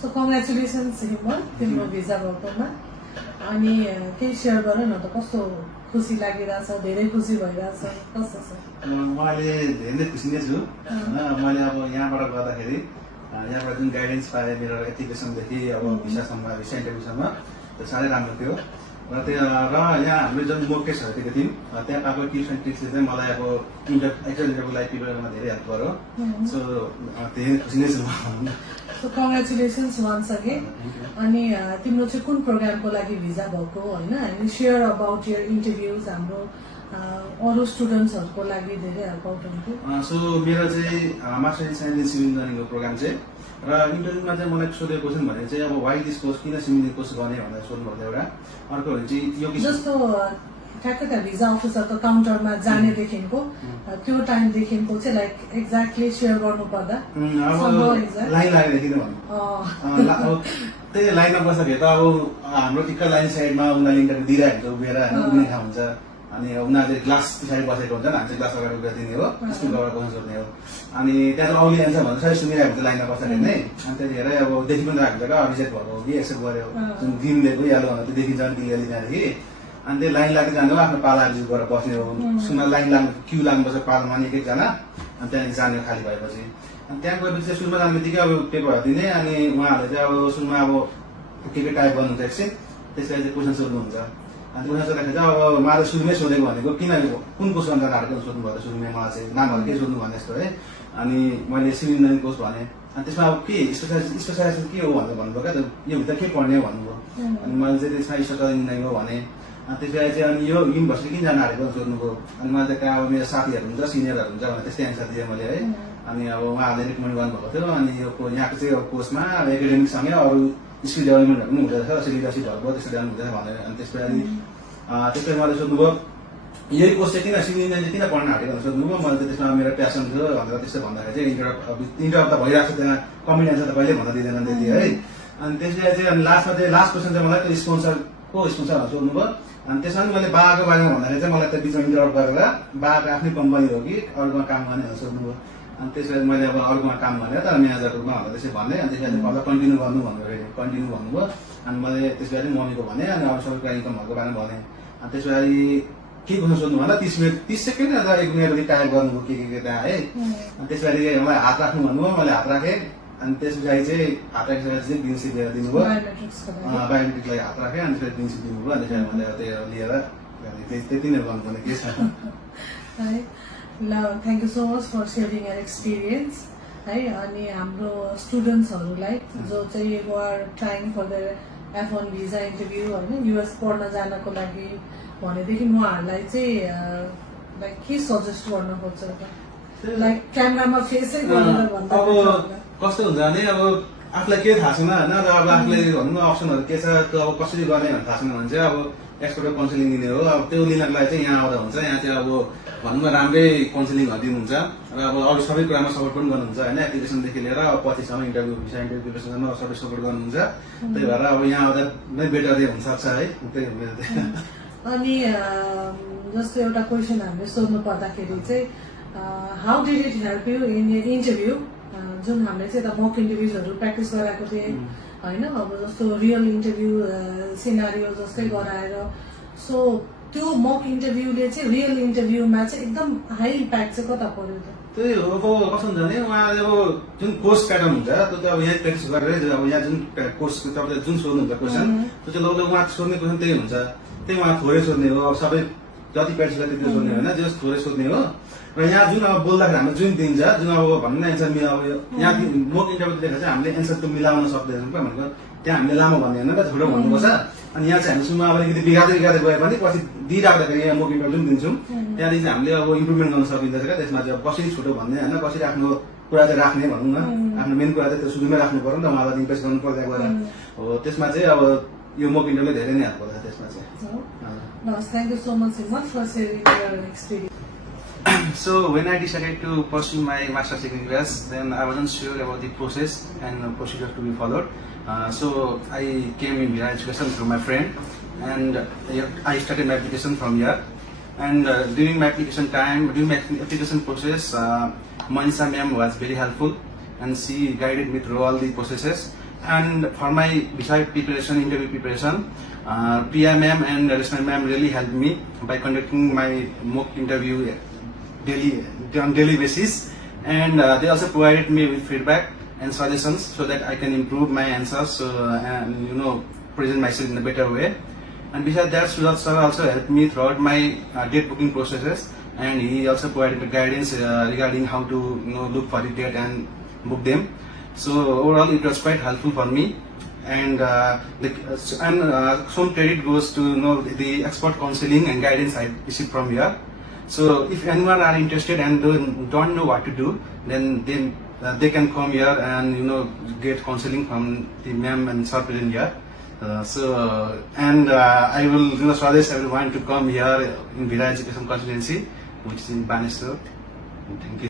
So congratulations हिम्मत तिम्रो visa भएकोमा अनि केही सेयर गर न त कस्तो खुसी लागिरहेछ धेरै खुसी भइरहेछ कस्तो छ मैले धेरै नै खुसी नै छु होइन मैले अब यहाँबाट गर्दाखेरि यहाँबाट जुन गाइडेन्स पाएँ मेरो एप्लिकेसनदेखि अब भिसासम्म भिसा इन्टरभ्यूसम्म त्यो साह्रै राम्रो थियो र यहाँ हामीले जुन मोक टेस्टहरू दिएको थियौँ त्यहाँ पाएको टिप्स एन्ड ट्रिक्सले चाहिँ मलाई अब इन्टरभ्यूलाई प्रिपेयर गर्न धेरै हेल्प गर्यो सो धेरै खुसी नै छु सो कङ्ग्रेचुलेसन्स वान्स अगेन अनि तिम्रो चाहिँ कुन प्रोग्रामको लागि भिजा भएको होइन हामी सेयर अबाउट यर इन्टरभ्युज हाम्रो अरू स्टुडेन्ट्सहरूको लागि धेरै हेल्प आउट हुन्थ्यो सो मेरो चाहिँ master in science in civil इन्जिनियरिङको प्रोग्राम चाहिँ र इन्टरभ्यूमा चाहिँ मलाई सोधेको क्वेसन भने चाहिँ अब वाइ दिस कोर्स किन सिभिल कोर्स गर्ने भनेर सोध्नुभएको एउटा अर्को चाहिँ यो जस्तो ठ्याक्कै त भिजा अफिसरको काउन्टरमा जानेदेखिको त्यो टाइमदेखिको चाहिँ लाइक एक्ज्याक्टली सेयर गर्नु पर्दा लाइन लागेदेखि नै भन्नु त्यही लाइनमा बस्दाखेरि त अब हाम्रो टिक्क लाइन साइडमा उनीहरूले इन्टरभ्यू दिइरहेको हुन्छ उभिएर होइन उभिने ठाउँ हुन्छ अनि उनीहरूले ग्लास पछाडि बसेको हुन्छ हामी चाहिँ ग्लास अगाडि उभिएर दिने हो स्कुलबाट क्वेसन सोध्ने हो अनि त्यहाँ चाहिँ अघि एन्सर भन्दा सबै सुनिरहेको हुन्छ लाइनमा बस्दाखेरि नै अनि त्यतिखेर अब देखि पनि राखेको हुन्छ क्या रिजेक्ट भएको हो कि एक्सेप्ट गर्यो जुन ग्रिन दिएको यालो भन्दा त्यो देखिन्छ नि क्लियरली त्यहाँदेखि अनि त्यो लाइन लाग्दै जानु आफ्नो पाला गरेर बस्ने हो सुनमा लाइन लाग्नु क्यु लाग्नुपर्छ पालामा नि एक एकजना अनि त्यहाँदेखि जाने खाली भएपछि अनि त्यहाँ गएपछि चाहिँ सुनमा जाने बित्तिकै अब पेपरहरू दिने अनि उहाँहरूले चाहिँ अब सुनमा अब के टाइप गर्नुहुन्छ एकछिन त्यसलाई चाहिँ क्वेसन सोध्नुहुन्छ अनि क्वेसन सोद्धाखेरि चाहिँ अब मलाई सुरुमै सोधेको भनेको किन कुन कोर्स गर्न जाँदाखेरि सोध्नु भयो सुरुमै मलाई चाहिँ नामहरू के सोध्नु भने जस्तो है अनि मैले सिभिल इन्जिनियरिङ कोर्स भने अनि त्यसमा अब के स्पेसलाइजेसन के हो भनेर भन्नुभयो क्या यो भित्र के पढ्ने हो भन्नुभयो अनि मैले चाहिँ त्यसमा स्ट्रक्चरल इन्जिनियरिङ हो भने अनि त्यसपछि चाहिँ अनि यो युनिभर्सिटी किन जान आएको सोध्नुभयो अनि मलाई चाहिँ त्यहाँ अब मेरो साथीहरू हुन्छ सिनियरहरू हुन्छ भनेर त्यस्तै एन्सर दिएँ मैले है अनि अब उहाँहरूले रिकमेन्ड गर्नुभएको थियो अनि यो यहाँको चाहिँ कोर्समा अब एकाडेमिकसँगै अरू स्किल डेभलपमेन्टहरू पनि हुँदो रहेछ लिडरसिपहरू भयो त्यस्तो जानु हुँदैन भनेर अनि त्यसपछि मैले सोध्नुभयो यही कोर्स चाहिँ किन सिभिल इन्जिनियरिङ किन पढ्न आँटेको भनेर सोध्नुभयो मैले चाहिँ त्यसमा मेरो प्यासन थियो भनेर त्यस्तो भन्दाखेरि चाहिँ इन्टरभ्यू त भइरहेको छ त्यहाँ कमेन्ट एन्सर त कहिले भन्न दिँदैन त्यति है अनि त्यसपछि चाहिँ अनि लास्टमा चाहिँ लास्ट क्वेसन चाहिँ मलाई त्यो स्पोन्सरको स्पोन्सरहरू सोध्नुभयो अनि त्यसमा पनि मैले बाको बारेमा भन्दाखेरि चाहिँ मलाई त्यो बिचमा इन्टरभ्यू गरेर बाको आफ्नै कम्पनी हो कि अरूमा काम गर्ने भनेर सोध्नुभयो अनि त्यसपछि मैले अब अरूमा काम भनेर तर म्यानेजर रूपमा भनेर त्यसै भन्ने अनि त्यसपछि मलाई कन्टिन्यू गर्नु भन्नुभयो कन्टिन्यू भन्नुभयो अनि मैले त्यसपछि मम्मीको भने अनि अरू सबैको इन्कमहरूको बारेमा भने अनि त्यसपछि के क्वेसन सोध्नु भन्दा 30 सेकेन्ड अथवा 1 मिनट टाइप गर्नुभयो के त्यहाँ है अनि त्यसपछि मलाई हात राख्नु भन्नुभयो मैले हात राखेँ अनि त्यस पछाडि चाहिँ हात राखिसकेपछि चाहिँ ग्रिन सिप लिएर दिनुभयो बायोमेट्रिकलाई हात राखेँ अनि त्यसपछि ग्रिन सिप दिनुभयो अनि त्यसपछि मैले त्यो लिएर त्यति नै गर्नुपर्ने के छ ल thank you so much for sharing your experience है अनि हाम्रो स्टुडेन्ट्सहरूलाई जो चाहिँ are trying for the F1 visa interview होइन युएस पढ्न जानको लागि भनेदेखि उहाँहरूलाई चाहिँ लाइक के सजेस्ट गर्न खोज्छ लाइक क्यामेरामा फेसै गरेर भन्दा कस्तो हुन्छ भने अब आफूलाई के थाहा छैन होइन र अब आफूले भनौँ न अप्सनहरू के छ त्यो अब कसरी गर्ने भनेर थाहा छैन भने चाहिँ अब एक्सपर्ट काउन्सिलिङ दिने हो अब त्यो लिनको लागि चाहिँ यहाँ आउँदा हुन्छ यहाँ चाहिँ अब भनौँ न राम्रै काउन्सिलिङहरू दिनुहुन्छ र अब अरू सबै कुरामा सपोर्ट पनि गर्नुहुन्छ होइन एप्लिकेसनदेखि लिएर अब पछिसम्म इन्टरभ्यू भिसा इन्टरभ्यू प्रिपरेसनसम्म सबै सपोर्ट गर्नुहुन्छ त्यही भएर अब यहाँ आउँदा नै बेटर हुनसक्छ है त्यही मेरो अनि जस्तो एउटा क्वेसन हामीले सोध्नु पर्दाखेरि चाहिँ how did it help you in interview जुन हामीले चाहिँ यता मक इन्टरभ्युजहरू प्र्याक्टिस गराएको थिएँ होइन अब जस्तो रियल इन्टरभ्यू सिनारियो जस्तै गराएर सो त्यो मक इन्टरभ्यूले चाहिँ रियल इन्टरभ्यूमा चाहिँ एकदम हाई इम्प्याक्ट चाहिँ कता पर्यो त त्यही हो अब कस्तो हुन्छ भने उहाँले अब जुन कोर्स प्याटर्न हुन्छ त्यो चाहिँ अब यहाँ प्र्याक्टिस गरेर अब यहाँ जुन कोर्स तपाईँले जुन सोध्नुहुन्छ क्वेसन त्यो चाहिँ लगभग उहाँ सोध्ने क्वेसन त्यही हुन्छ त्यही उहाँ थोरै सोध्ने हो अब सबै जति प्र्याक्टिस गर्छ त्यति सोध्ने होइन जस थोरै सोध्ने हो र यहाँ जुन अब बोल्दाखेरि हामीले जुन दिन्छ जुन अब भनौँ न एन्सर अब यहाँ मक इन्टरभ्यू देखेर चाहिँ हामीले एन्सर त्यो मिलाउन सक्दैनौँ क्या भनेको त्यहाँ हामीले लामो भन्ने होइन क्या छोटो भन्नुपर्छ अनि यहाँ चाहिँ हामी सुनमा अब अलिकति बिगार्दै गए पनि पछि दिइराख्दाखेरि यहाँ मक इन्टरभ्यू जुन दिन्छौँ त्यहाँदेखि चाहिँ हामीले अब इम्प्रुभमेन्ट गर्न सकिँदैछ क्या त्यसमा चाहिँ अब कसरी छोटो भन्ने होइन कसरी आफ्नो कुरा चाहिँ राख्ने भनौँ न आफ्नो मेन कुरा चाहिँ त्यो सुरुमै राख्नु पर्यो नि त उहाँलाई इम्प्रेस गर्नु पर्दा गएर हो त्यसमा चाहिँ अब यो मक इन्टरभ्यूले धेरै नै हेल्प गर्छ त्यसमा चाहिँ thank you so much for sharing your experience So when I decided to pursue my master's degree in US, then I wasn't sure about the process and procedure to be followed. So I came in Vira Education through my friend, and I started my application from here. And during my application time, during my application process, Manisha ma'am was very helpful, and she guided me through all the processes. And for my visa preparation, interview preparation, Priya ma'am and Reshma ma'am really helped me by conducting my mock interview on daily basis, and they also provided me with feedback and suggestions so that I can improve my answers and present myself in a better way. And besides that, Sujat sir also helped me throughout my date booking processes, and he also provided the guidance regarding how to look for the date and book them. So overall, it was quite helpful for me. And some credit goes to the expert counseling and guidance I received from here. So if anyone are interested and don't know what to do, then they can come here and get counseling from the ma'am and sir present here. I will suggest everyone to come here in Vira Education Consultancy, which is in Baneswar. Thank you.